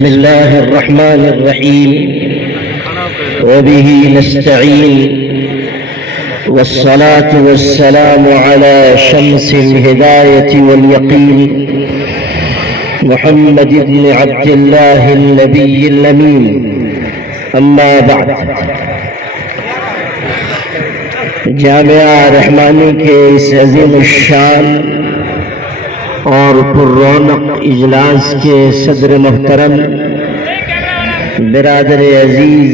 بسم الله الرحمن الرحيم وبه نستعين والصلاة والسلام على شمس الهداية واليقين محمد بن عبد الله النبي الأمين أما بعد جامعہ رحمانی کے اس عظیم الشان اور پر رونق اجلاس کے صدر محترم برادر عزیز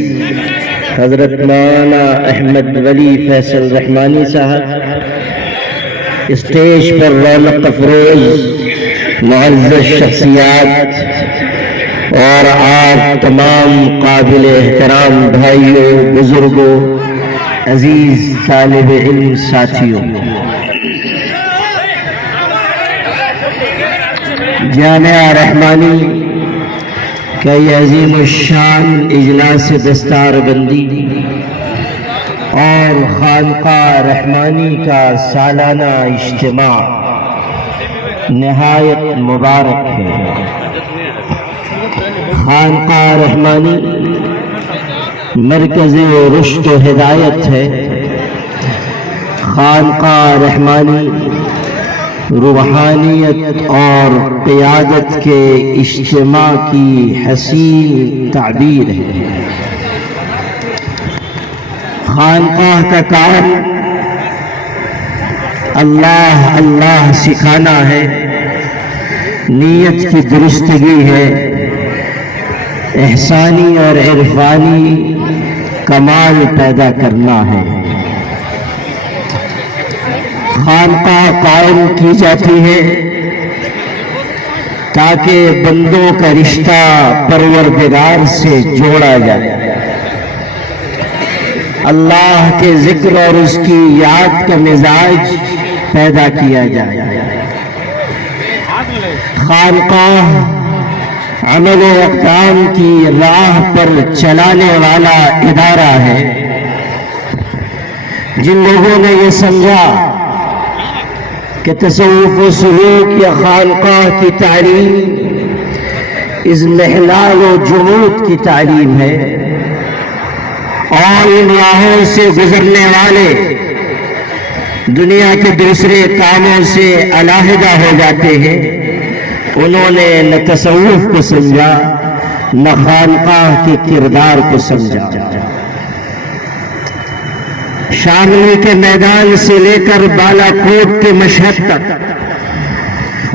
حضرت مولانا احمد ولی فیصل رحمانی صاحب، اسٹیج پر رونق افروز معزز شخصیات اور آپ تمام قابل احترام بھائیوں، بزرگوں، عزیز طالب علم ساتھیوں، جامعہ رحمانی کا یہ عظیم الشان اجلاس دستار بندی اور خانقاہ رحمانی کا سالانہ اجتماع نہایت مبارک ہے۔ خانقاہ رحمانی مرکز رشد و ہدایت ہے۔ خانقاہ رحمانی روحانیت اور قیادت کے اجتماع کی حسین تعبیر ہے۔ خانقاہ کا کام اللہ اللہ سکھانا ہے، نیت کی درستگی ہے، احسانی اور عرفانی کمال پیدا کرنا ہے۔ خانقاہ قائم کی جاتی ہے تاکہ بندوں کا رشتہ پروردگار سے جوڑا جائے، اللہ کے ذکر اور اس کی یاد کا مزاج پیدا کیا جائے۔ خانقاہ عمل و اقدام کی راہ پر چلانے والا ادارہ ہے۔ جن لوگوں نے یہ سمجھا کہ تصوف و سلوک یا خانقاہ کی تعلیم اضمحلال و جمود کی تعلیم ہے اور ان راہوں سے گزرنے والے دنیا کے دوسرے کاموں سے علیحدہ ہو جاتے ہیں، انہوں نے نہ تصوف کو سمجھا نہ خانقاہ کے کردار کو سمجھا۔ شاملی کے میدان سے لے کر بالا کوٹ کے مشہد تک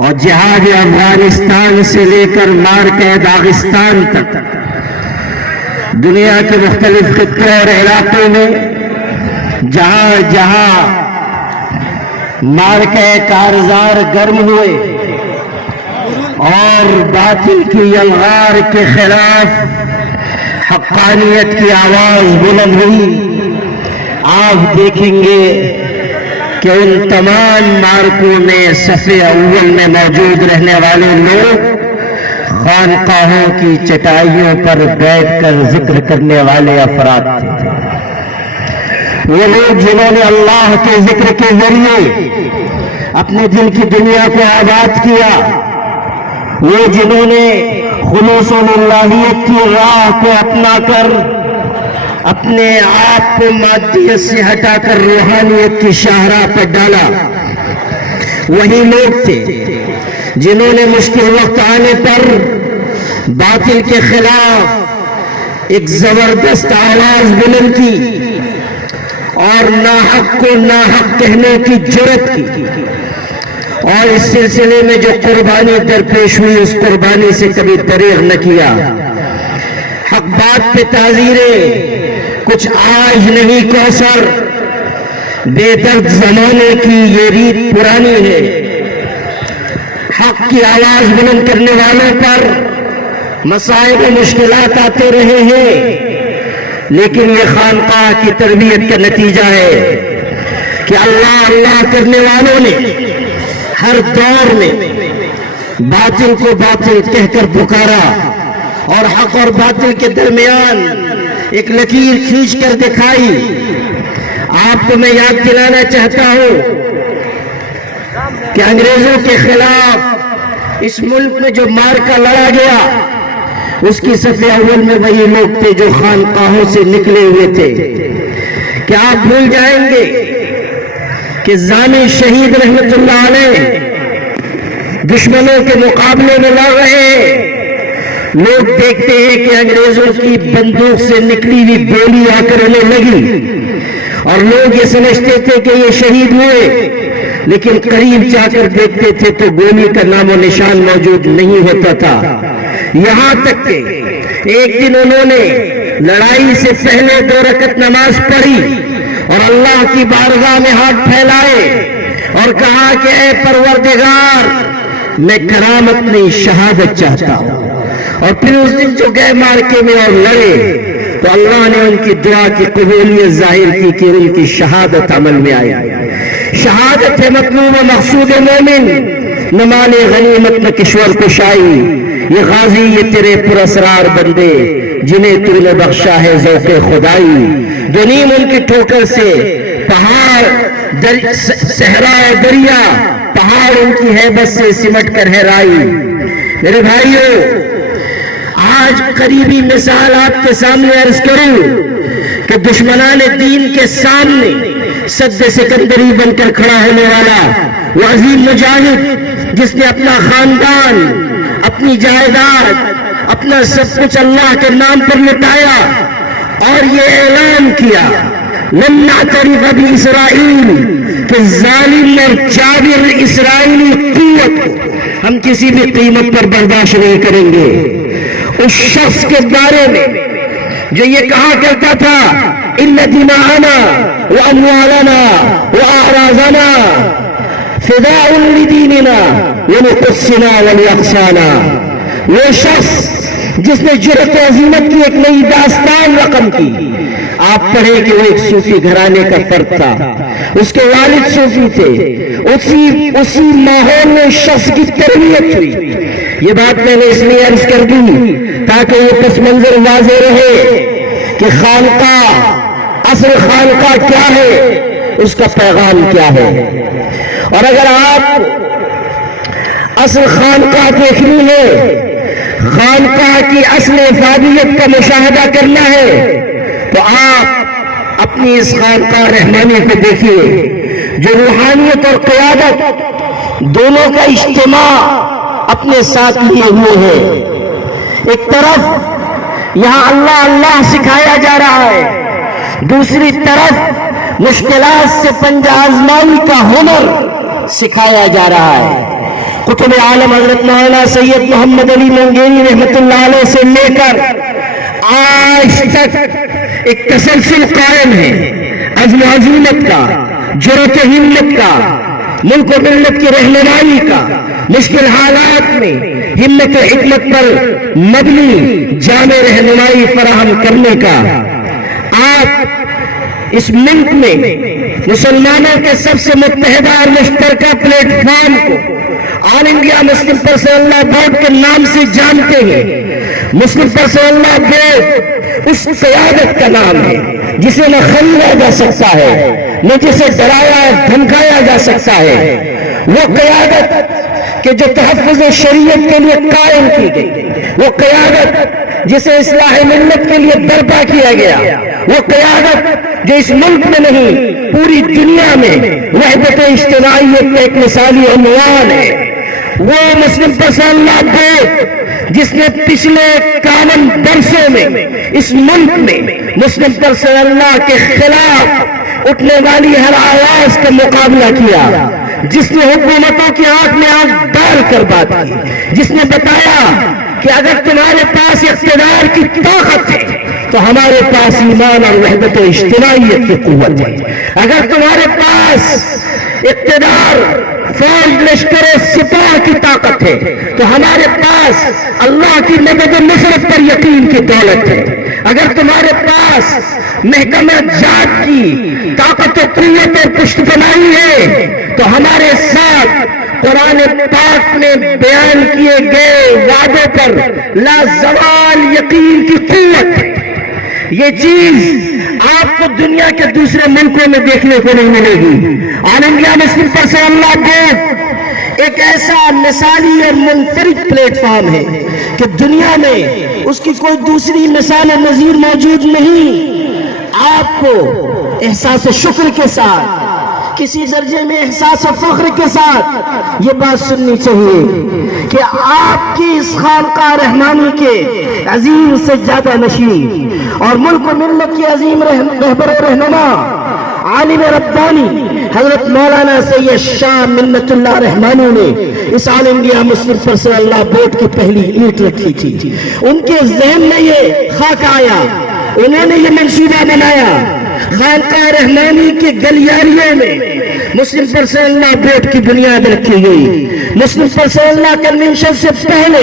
اور جہاد افغانستان سے لے کر مارکہ داغستان تک دنیا کے مختلف خطوں اور علاقوں میں جہاں جہاں مارکہ کارزار گرم ہوئے اور باطل کی یلغار کے خلاف حقانیت کی آواز بلند ہوئی، آپ دیکھیں گے کہ ان تمام مارکوں میں صف اول میں موجود رہنے والے لوگ خانقاہوں کی چٹائیوں پر بیٹھ کر ذکر کرنے والے افراد تھے۔ وہ لوگ جنہوں نے اللہ کے ذکر کے ذریعے اپنے دل کی دنیا کو آباد کیا، وہ جنہوں نے خلوص و للہیت کی راہ کو اپنا کر اپنے آپ کو مادیت سے ہٹا کر روحانیت کی شاہراہ پر ڈالا، وہی لوگ تھے جنہوں نے مشکل وقت آنے پر باطل کے خلاف ایک زبردست آواز بلند کی اور ناحق کو ناحق کہنے کی جرأت کی، اور اس سلسلے میں جو قربانی درپیش ہوئی اس قربانی سے کبھی دریغ نہ کیا۔ حق بات پہ تعزیریں کچھ آج نہیں کوثر، بے درد زمانے کی یہ ریت پرانی ہے۔ حق کی آواز بلند کرنے والوں پر مسائل و مشکلات آتے رہے ہیں، لیکن یہ خانقاہ کی تربیت کا نتیجہ ہے کہ اللہ اللہ کرنے والوں نے ہر دور میں باطل کو باطل کہہ کر پکارا اور حق اور باطل کے درمیان ایک لکیر کھینچ کر دکھائی۔ آپ کو میں یاد دلانا چاہتا ہوں کہ انگریزوں کے خلاف اس ملک میں جو مارکا لڑا گیا اس کی صف اول میں وہی لوگ تھے جو خانقاہوں سے نکلے ہوئے تھے۔ کیا آپ بھول جائیں گے کہ زانی شہید رحمت اللہ علیہ دشمنوں کے مقابلے میں لڑ رہے؟ لوگ دیکھتے ہیں کہ انگریزوں کی بندوق سے نکلی ہوئی گولی آ کر انہیں لگی اور لوگ یہ سمجھتے تھے کہ یہ شہید ہوئے، لیکن قریب جا کر دیکھتے تھے تو گولی کا نام و نشان موجود نہیں ہوتا تھا۔ یہاں تک کہ ایک دن انہوں نے لڑائی سے پہلے 2 رکعت نماز پڑھی اور اللہ کی بارگاہ میں ہاتھ پھیلائے اور کہا کہ اے پروردگار، میں کرامت نہیں شہادت چاہتا ہوں۔ اور پھر اس دن جو گئے مارکے میں اور لڑے تو اللہ نے ان کی دعا کی قبولیت ظاہر کی کہ ان کی شہادت عمل میں آئی۔ شہادت ہے مطلوب و مقصود مومن، نہ مال غنیمت نہ کشور کشائی، یہ غازی یہ تیرے پراسرار بندے جنہیں تو نے بخشا ہے ذوق خدائی۔ جو نیم ان کی ٹھوکر سے پہاڑ صحرا دریا، پہاڑ ان کی ہیبت سے سمٹ کر ہرائی۔ میرے بھائیوں، آج قریبی مثال آپ کے سامنے عرض کروں کہ دشمنان دین کے سامنے سد سکندری بن کر کھڑا ہونے والا وہ عظیم مجاہد جس نے اپنا خاندان، اپنی جائیداد، اپنا سب کچھ اللہ کے نام پر لٹایا اور یہ اعلان کیا لن نعترف باسرائیل کہ ظالم اور جابر اسرائیلی قوت کو ہم کسی بھی قیمت پر برداشت نہیں کریں گے۔ اس شخص کے بارے میں جو یہ کہا کرتا تھا ان دماءنا واموالنا واعراضنا فداء لدیننا ولقدسنا ولاقصانا، وہ شخص جس نے جرأت و عزیمت کی ایک نئی داستان رقم کی۔ آپ پڑھیں کہ وہ ایک صوفی گھرانے کا فرد تھا، اس کے والد صوفی تھے، اسی ماحول میں شخص کی تربیت ہوئی۔ یہ بات میں نے اس لیے عرض کر دی تاکہ یہ پس منظر واضح رہے کہ خانقاہ، اصل خانقاہ کیا ہے، اس کا پیغام کیا ہے۔ اور اگر آپ اصل خانقاہ دیکھنی ہے، خانقاہ کی اصل افادیت کا مشاہدہ کرنا ہے، تو آپ اپنی اس خانقاہ رحمانی کو دیکھیے جو روحانیت اور قیادت دونوں کا اجتماع اپنے ساتھ لیے ہوئے ہیں۔ ایک طرف یہاں اللہ اللہ سکھایا جا رہا ہے، دوسری طرف مشکلات سے پنجہ آزمائی کا ہنر سکھایا جا رہا ہے۔ قطب عالم حضرت مولانا سید محمد علی منگیری رحمت اللہ علیہ سے لے کر آج تک ایک تسلسل قائم ہے عزم و عزیمت کا، جرأت و ہمت کا، ملک و ملت کی رہنمائی کا، مشکل حالات میں ہمت و حکمت پر مبنی جامع رہنمائی فراہم کرنے کا۔ آپ اس ملک میں مسلمانوں کے سب سے متحدہ اور مشترکہ پلیٹ فارم کو آل انڈیا مسلم پرسنل لا بورڈ کے نام سے جانتے ہیں۔ مسلم پرسنل لا بورڈ اس قیادت کا نام ہے جسے نہ خریدا جا سکتا ہے، نہ جسے ڈرایا دھمکایا جا سکتا ہے۔ وہ قیادت کہ جو تحفظ شریعت کے لیے قائم کی گئی، وہ قیادت جسے اصلاح ملت کے لیے برپا کیا گیا، وہ قیادت جو اس ملک میں نہیں پوری دنیا میں وحدت اجتماعیت کا ایک مثالی عنوان ہے۔ وہ مسلم پرسنل لا بورڈ جس نے پچھلے 51 برسوں میں اس ملک میں مسلم پرسنل لا کے خلاف اٹھنے والی ہر آواز کا مقابلہ کیا، جس نے حکومتوں کی آنکھ میں آنکھ ڈال کر بات کی، جس نے بتایا کہ اگر تمہارے پاس اقتدار کی طاقت ہے تو ہمارے پاس ایمان اور وحدت و اجتماعیت کی قوت ہے۔ اگر تمہارے پاس اقتدار، فوج، لشکر و سپاہ کی طاقت ہے تو ہمارے پاس اللہ کی مدد و نصرت پر یقین کی دولت ہے۔ اگر تمہارے پاس محکمہ جات کی طاقت و قوت اور پشت پناہی ہے تو ہمارے ساتھ قرآن پاک میں بیان کیے گئے وعدوں پر لازوال یقین کی قوت ہے۔ یہ چیز آپ کو دنیا کے دوسرے ملکوں میں دیکھنے کو نہیں ملے گی۔ آل انڈیا مسلم پرسنل لا بورڈ ایک ایسا مثالی اور منفرد پلیٹ فارم ہے کہ دنیا میں اس کی کوئی دوسری مثال نظیر موجود نہیں۔ آپ کو احساس شکر کے ساتھ، کسی درجے میں احساس فخر کے ساتھ یہ بات سننی چاہیے کہ آپ کی اس خانقاہ رحمانی کے عظیم سے زیادہ نشین اور ملک و ملت کے عظیم رہبر و رہنما عالم ربانی حضرت مولانا سید شاہ منت اللہ رحمانی نے اس آل انڈیا مسلم پرسنل لا بورڈ کی پہلی اینٹ رکھی تھی۔ ان کے ذہن میں یہ خاک آیا، انہوں نے یہ منصوبہ بنایا، خانقاہ رحمانی کے گلیاریوں میں مسلم پرسنل لا بورڈ کی بنیاد رکھی گئی۔ مسلم پرسنل لا کنونشن سے پہلے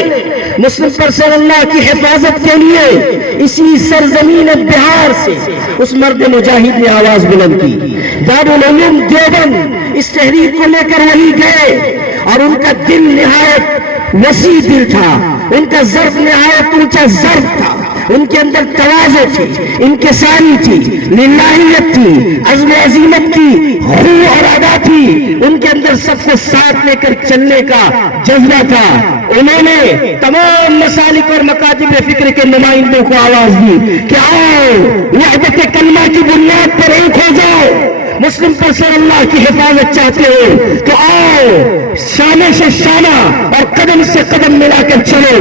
مسلم پرسنل لا کی حفاظت کے لیے اسی سرزمین بہار سے اس مرد مجاہد نے آواز بلند کی۔ دارالعلوم دیوبند اس تحریک کو لے کر وہیں گئے اور ان کا دل نہایت وسیع دل تھا، ان کا ظرف نہایت اونچا ظرف تھا، ان کے اندر تواضع تھی، انکساری تھی، للہیت تھی، عزم و عزیمت تھی، روح اور ادا تھی، ان کے اندر سب کو ساتھ لے کر چلنے کا جذبہ تھا۔ انہوں نے تمام مسالک اور مکاتب فکر کے نمائندوں کو آواز دی کہ آؤ وحدت کلمہ کی بنیاد پر ایک ہو جاؤ، مسلم پرسنل اللہ کی حفاظت چاہتے ہو تو آؤ شانے سے شانہ اور قدم سے قدم ملا کر چلو۔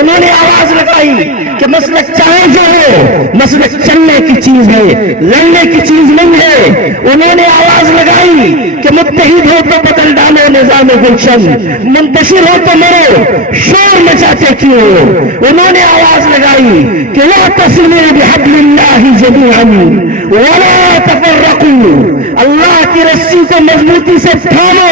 انہوں نے آواز لگائی کہ مسلک چاہے جو ہو، مسلک چلنے کی چیز ہے، لڑنے کی چیز نہیں ہے۔ انہوں نے آواز لگائی کہ متحد ہو تو بدل ڈالو نظام گلشن، منتشر ہو تو مرو، شور مچاتے کیوں ہو۔ انہوں نے آواز لگائی کہ واعتصموا بحبل اللہ جميعا ولا تفرقوا، اللہ کی رسی کو مضبوطی سے تھامو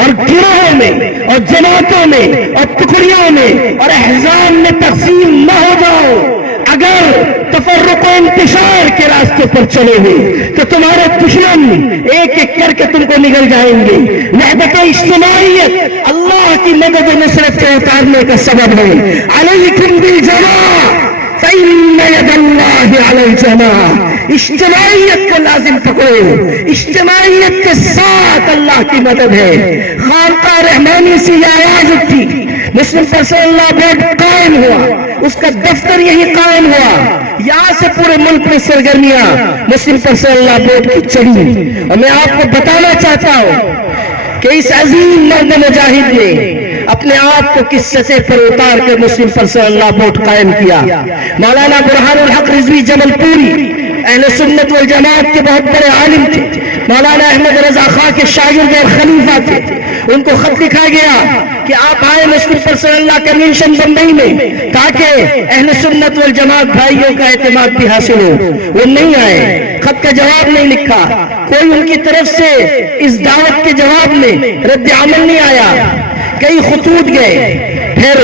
اور گروہوں میں اور جماعتوں میں اور ٹکڑیوں میں اور احزاب میں تقسیم نہ ہو جاؤ۔ اگر تفرق و انتشار کے راستے پر چلے ہوئے تو تمہارے دشمن ایک ایک کر کے تم کو نگل جائیں گے۔ وحدت و اجتماعیت اللہ کی مدد و نصرت کو اتارنے کا سبب ہے۔ علیکم بالجماع فإن يد اللہ علی الجماع، اجتماعیت کو لازم پکڑو، اجتماعیت کے ساتھ اللہ کی مدد ہے۔ خانقاہ رحمانی سے یہ آواز اٹھی، مسلم پرسنل لا بورڈ قائم ہوا، اس کا دفتر یہی قائم ہوا، یہاں سے پورے ملک میں سرگرمیاں مسلم پرسنل لا بورڈ کی چلی۔ اور میں آپ کو بتانا چاہتا ہوں کہ اس عظیم مرد مجاہد نے اپنے آپ کو کس سطح پر اتار کر مسلم پرسنل لا بورڈ قائم کیا۔ مولانا برہان الحق رضوی جبل پوری اہل سنت والجماعت کے بہت بڑے عالم تھے، مولانا احمد رضا خاں کے شاگرد اور خلیفہ تھے۔ ان کو خط لکھا گیا کہ آپ آئے مسلم پرسنل اللہ کنونشن بمبئی میں تاکہ اہل سنت والجماعت بھائیوں کا اعتماد بھی حاصل ہو۔ وہ نہیں آئے، خط کا جواب نہیں لکھا، کوئی ان کی طرف سے اس دعوت کے جواب میں رد عمل نہیں آیا، کئی خطوط گئے۔ پھر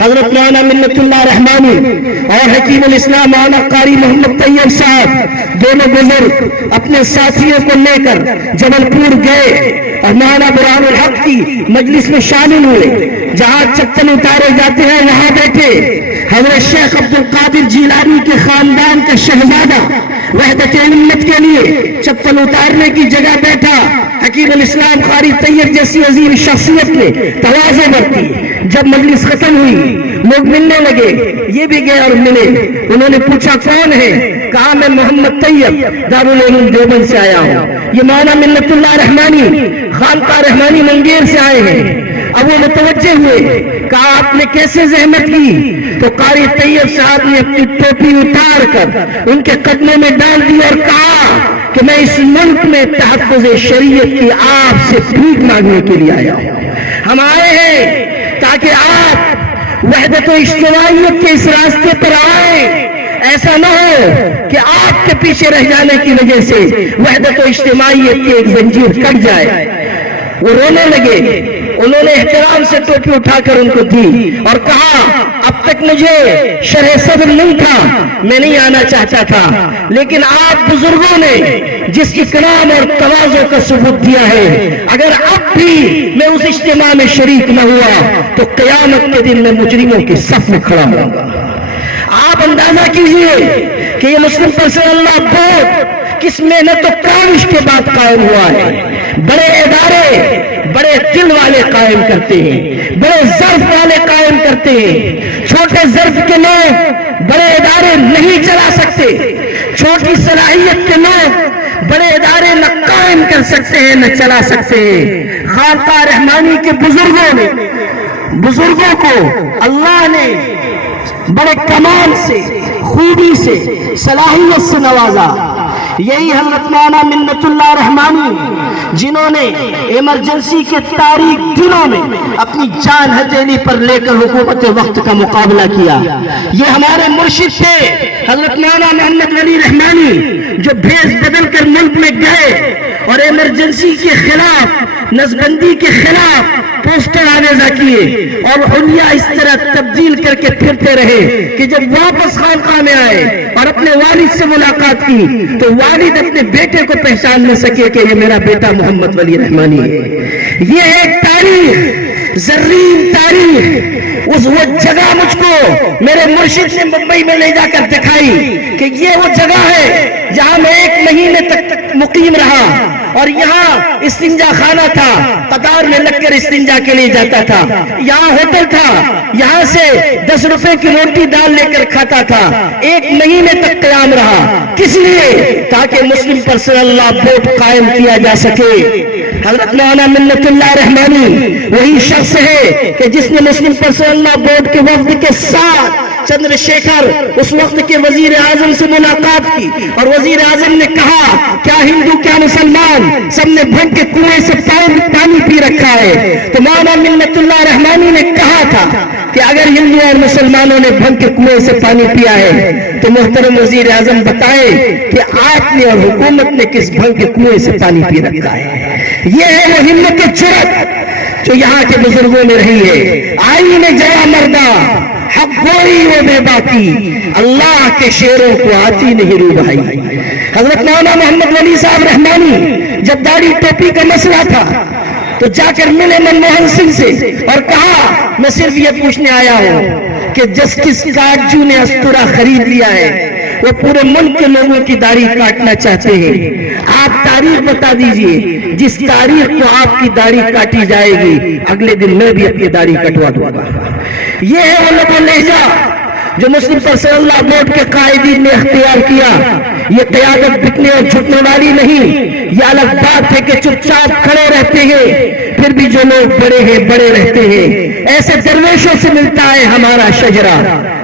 حضرت مولانا منت اللہ رحمانی اور حکیم الاسلام مولانا قاری محمد طیب صاحب دونوں بزرگ اپنے ساتھیوں کو لے کر جبل پور گئے اور مولانا برہان الحق کی مجلس میں شامل ہوئے۔ جہاں چپل اتارے جاتے ہیں وہاں بیٹھے۔ حضرت شیخ عبد القادر جیلانی کے خاندان کا شہزادہ وحدت امت کے لیے چپل اتارنے کی جگہ بیٹھا۔ حکیم الاسلام قاری طیب جیسی عظیم شخصیت نے تواضع برتی۔ جب مجلس ختم ہوئی لوگ ملنے لگے، یہ بھی گئے اور ملے۔ انہوں نے پوچھا کون ہے؟ کہا میں محمد طیب دارالعلوم دیوبند سے آیا ہوں۔ یہ مولانا منت اللہ رحمانی خانقاہ رحمانی منگیر سے آئے ہیں۔ اب وہ متوجہ ہوئے، کہا آپ نے کیسے زحمت کی؟ تو قاری طیب صاحب نے اپنی ٹوپی اتار کر ان کے قدموں میں ڈال دی اور کہا کہ میں اس ملک میں تحفظ شریعت کی آپ سے بھیک مانگنے کے لیے آیا ہوں۔ ہم آئے ہیں تاکہ آپ وحدت و اجتماعیت کے اس راستے پر آئیں۔ ایسا نہ ہو کہ آپ کے پیچھے رہ جانے کی وجہ سے وحدت و اجتماعیت کی ایک زنجیر کٹ جائے۔ وہ رونے لگے۔ انہوں نے احترام سے ٹوپی اٹھا کر ان کو دی اور کہا اب تک مجھے شرح صدر نہیں تھا، میں نہیں آنا چاہتا تھا، لیکن آپ بزرگوں نے جس اکرام اور تواضع کا ثبوت دیا ہے، اگر اب بھی میں اس اجتماع میں شریک نہ ہوا تو قیامت کے دن میں مجرموں کے صف میں کھڑا ہوں گا۔ آپ اندازہ کیجئے کہ یہ مسلم پرسنل لا بورڈ کس محنت و کاوش کے بعد قائم ہوا ہے۔ بڑے ادارے، بڑے دل والے قائم کرتے ہیں، بڑے ظرف والے قائم کرتے ہیں۔ چھوٹے ظرف کے لوگ بڑے ادارے نہیں چلا سکتے، چھوٹی صلاحیت کے لوگ بڑے ادارے نہ قائم کر سکتے ہیں نہ چلا سکتے ہیں۔ خانقاہ رحمانی کے بزرگوں کو اللہ نے بڑے کمال سے، خوبی سے، صلاحیت سے نوازا۔ یہی حضرت مولانا منت اللہ رحمانی جنہوں نے ایمرجنسی کے تاریک دنوں میں اپنی جان ہتھیلی پر لے کر حکومت وقت کا مقابلہ کیا۔ یہ ہمارے مرشد تھے حضرت مولانا محمد ولی رحمانی، جو بھیس بدل کر ملک میں گئے اور ایمرجنسی کے خلاف، نسبندی کے خلاف پوسٹر آویزہ کیے اور حلیہ اس طرح تبدیل کر کے پھرتے رہے کہ جب واپس خانقاہ میں آئے اور اپنے والد سے ملاقات کی تو والد اپنے بیٹے کو پہچان نہ سکے کہ یہ میرا بیٹا محمد ولی رحمانی ہے۔ یہ ایک تاریخ، زرین تاریخ، وہ جگہ مجھ کو میرے مرشد نے ممبئی میں لے جا کر دکھائی کہ یہ وہ جگہ ہے جہاں میں 1 مہینے تک مقیم رہا، اور یہاں استنجا خانہ تھا، قطار میں لگ کر استنجا کے لیے جاتا تھا، یہاں ہوٹل تھا، یہاں سے 10 روپے کی روٹی دال لے کر کھاتا تھا۔ 1 مہینے تک قیام رہا، کس لیے؟ تاکہ مسلم پرسنل اللہ بورڈ قائم کیا جا سکے۔ حضرت مولانا منت اللہ رحمانی وہی شخص ہے کہ جس نے مسلم پرسنل اللہ بورڈ کے وفد کے ساتھ چندر شیکھر اس وقت کے وزیر اعظم سے ملاقات کی، اور وزیر اعظم نے کہا کیا ہندو کیا مسلمان سب نے بھنگ کے کنویں سے پانی پی رکھا ہے؟ تو مولانا منت اللہ رحمانی نے کہا تھا کہ اگر ہندو اور مسلمانوں نے بھنگ کے کنویں سے پانی پیا ہے تو محترم وزیر اعظم بتائے کہ آپ نے اور حکومت نے کس بھنگ کے کنویں سے پانی پی رکھا ہے؟ یہ ہے وہ ہمت جرأت جو یہاں کے بزرگوں میں رہی ہے۔ آئینے جوا مردہ حق گوئی و بے باکی، اللہ کے شیروں کو آتی نہیں رو بھائی۔ حضرت مولانا محمد ولی صاحب رحمانی جب داڑھی ٹوپی کا مسئلہ تھا تو جا کر ملے منموہن سنگھ سے اور کہا میں صرف یہ پوچھنے آیا ہوں کہ جسٹس کاٹجو نے استورا خرید لیا ہے، وہ پورے ملک کے لوگوں کی داڑھی کاٹنا چاہتے ہیں، آپ تاریخ بتا دیجئے جس تاریخ کو آپ کی داڑھی کاٹی جائے گی اگلے دن میں بھی اپنی داڑھی کٹوا دوں گا۔ یہ ہے وہ لب و لہجہ جو مسلم پرسنل اللہ بورڈ کے قائدین نے اختیار کیا۔ یہ قیادت بکنے اور جھٹنے والی نہیں، یہ الگ بات ہے کہ چپ چاپ کھڑے رہتے ہیں، پھر بھی جو لوگ بڑے ہیں بڑے رہتے ہیں۔ ایسے درویشوں سے ملتا ہے ہمارا شجرہ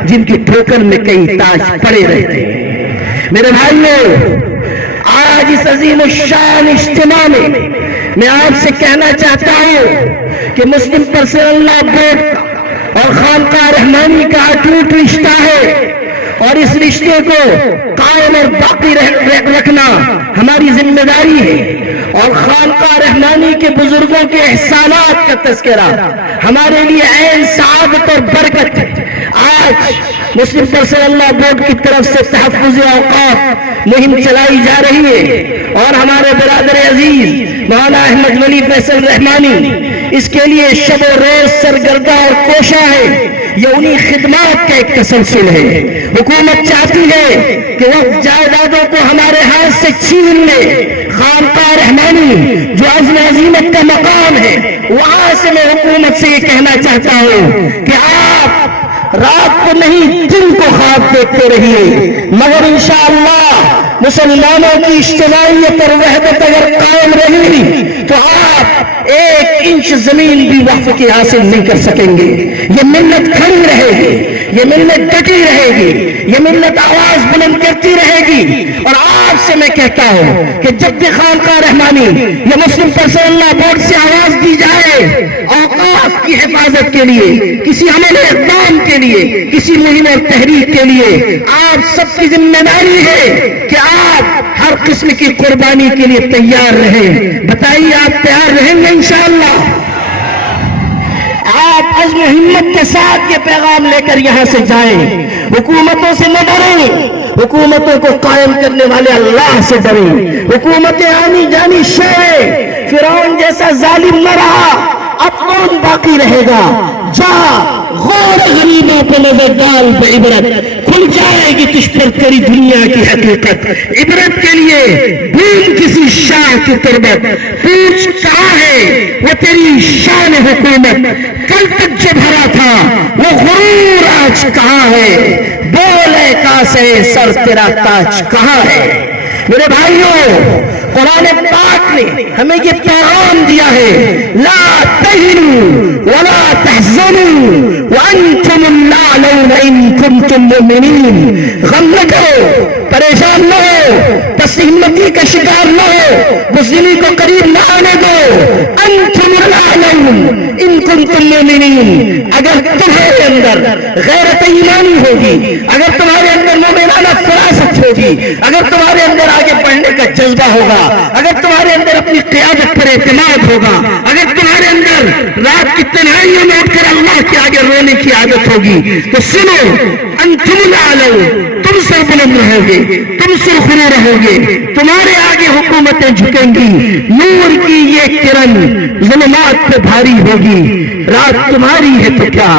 جن کی ٹھوکر میں کئی تاج پڑے رہتے ہیں۔ میرے بھائیوں، آج اس عظیم الشان اجتماع میں آپ سے کہنا چاہتا ہوں کہ مسلم پرسنل اللہ بورڈ اور خانقاہ رحمانی کا اٹوٹ رشتہ ہے، اور اس رشتے کو قائم اور باقی رکھنا ہماری ذمہ داری ہے، اور خانقاہ رحمانی کے بزرگوں کے احسانات کا تذکرہ ہمارے لیے عین سعادت اور برکت ہے۔ آج مسلم پرسنل اللہ بورڈ کی طرف سے تحفظ اوقاف مہم چلائی جا رہی ہے، اور ہمارے برادر عزیز مولانا احمد ولی فیصل رحمانی اس کے لیے شب و روز سرگردہ اور کوشاں ہے۔ یہ انہی خدمات کا ایک تسلسل ہے۔ حکومت چاہتی ہے کہ وہ جائیدادوں کو ہمارے ہاتھ سے چھین لے۔ خانقاہ رحمانی جو عزم عظیمت کا مقام ہے، وہاں سے میں حکومت سے یہ کہنا چاہتا ہوں کہ آپ رات کو نہیں دن کو خواب دیکھتے رہیے، مگر انشاءاللہ مسلمانوں کی اجتماعیت اور وحدت اگر قائم رہی تو آپ 1 انچ زمین بھی وقف کی حاصل نہیں کر سکیں گے۔ یہ ملت کھڑی رہے گی، یہ ملت ڈٹی رہے گی، یہ ملت آواز بلند کرتی رہے گی۔ اور آپ سے میں کہتا ہوں کہ جب بھی خانقاہ رحمانی یا مسلم پرسنل اللہ بورڈ سے آواز دی جائے اوقاف کی حفاظت کے لیے، کسی عمل اقدام کے لیے، کسی مہم تحریک کے لیے، آپ سب کی ذمہ داری ہے کہ آپ ہر قسم کی قربانی کے لیے تیار رہیں۔ بتائیے آپ تیار رہیں گے انشاءاللہ؟ آپ عزم و ہمت کے ساتھ یہ پیغام لے کر یہاں سے جائیں، حکومتوں سے نہ ڈریں، حکومتوں کو قائم کرنے والے اللہ سے ڈریں۔ حکومتیں آنی جانی شے، فرعون جیسا ظالم نہ رہا، اب کون باقی رہے گا؟ جا غور غریبوں پہ نظر ڈال بعبرت، کھل جائے گی تجھ پر تیری دنیا کی حقیقت. عبرت کے لیے ڈھونڈ کسی شاہ کی تربت، پوچھ کہاں ہے وہ تیری شان حکومت. کل تک جو بھرا تھا وہ غرور آج کہاں ہے، بولے کاسے سر تیرا تاج کہاں ہے. میرے بھائیوں، قرآن پاک نے ہمیں یہ پیغام دیا ہے، لا تہنوا ولا تحزنوا وانتم الاعلون ان کنتم مؤمنین. غم نہ کرو، پریشان نہ ہو، پس ہمتی کا شکار نہ ہو، بزدلی کو قریب نہ آنے دو. انتم الاعلون ان کنتم مؤمنین. اگر تمہارے اندر غیرت ایمانی ہوگی، اگر تمہارے اندر مومنانہ فراست ہوگی، اگر تمہارے اندر آگے بڑھنے کا جذبہ ہوگا، اگر تمہارے اندر اپنی قیادت پر اعتماد ہوگا، اگر تمہارے اندر رات کی تنہائیوں میں اٹھ کر اللہ کے آگے رونے کی عادت ہوگی، تو سنو، انتم الاعلون، تم سر بلند رہو گے، تم سرخرو رہو گے، تمہارے آگے حکومتیں جھکیں گی. نور کی یہ کرن ظلمات پہ بھاری ہوگی، رات تمہاری ہے تو کیا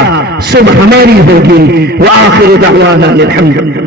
صبح ہماری ہوگی. وآخر دعوانا الحمد للہ.